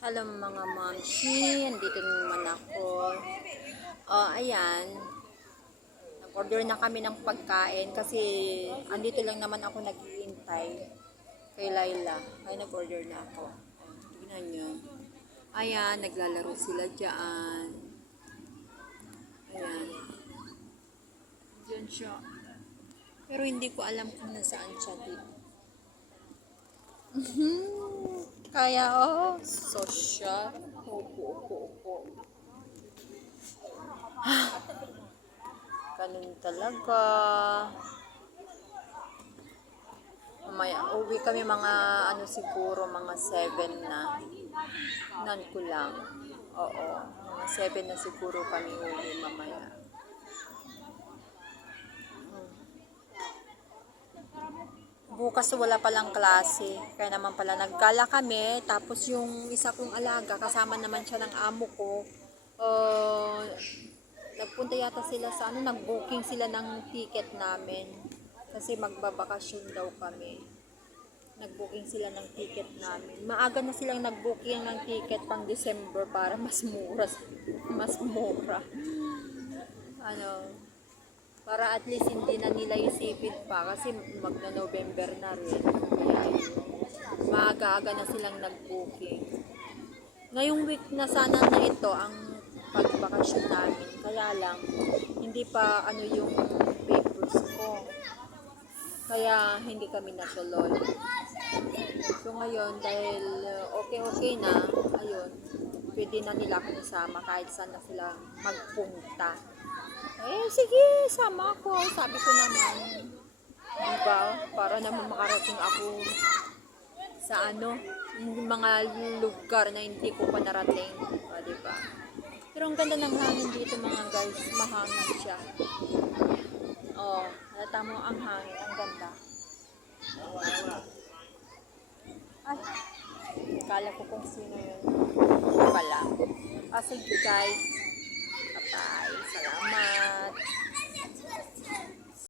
Hello mga momshi, andito naman ako. Ayan. Nag-order na kami ng pagkain kasi andito lang naman ako naghihintay kay Laila. Ay, nag-order na ako. Tignan nyo. Ayan, naglalaro sila dyan. Ayan. Diyan siya. Pero hindi ko alam kung nasaan siya dito. Kaya, social. Upo. Ganun talaga. Mamaya, uwi kami mga siguro, mga 7 na. Nan ko lang. Oo. Mga 7 na siguro kami uwi mamaya. Bukas wala palang klase. Kaya naman pala naggala kami. Tapos yung isa kong alaga, kasama naman siya ng amo ko. Nagpunta yata sila sa nag-booking sila ng ticket namin. Kasi magbabakasyon daw kami. Nag-booking sila ng ticket namin. Maaga na silang nag-booking ng ticket pang December para mas mura. Mas mura. Para at least hindi na nila isipin pa kasi magna-November na rin. Kaya maaga-aga na silang nag-booking. Ngayong week na sana na ito ang pagbakasyon namin. Kaya lang, hindi pa yung papers ko. Kaya hindi kami natuloy. So ngayon, dahil okay na, ayun, pwede na nila ako isama kahit saan na sila magpunta. Sige, sama ako. Sabi ko naman, diba, para naman makarating ako sa yung mga lugar na hindi ko pa narating. Diba? Pero ang ganda ng hangin dito mga guys. Mahangin siya. Halata mo ang hangin. Ang ganda. Ay, kala ko kung sino yun. Pala. Sige guys.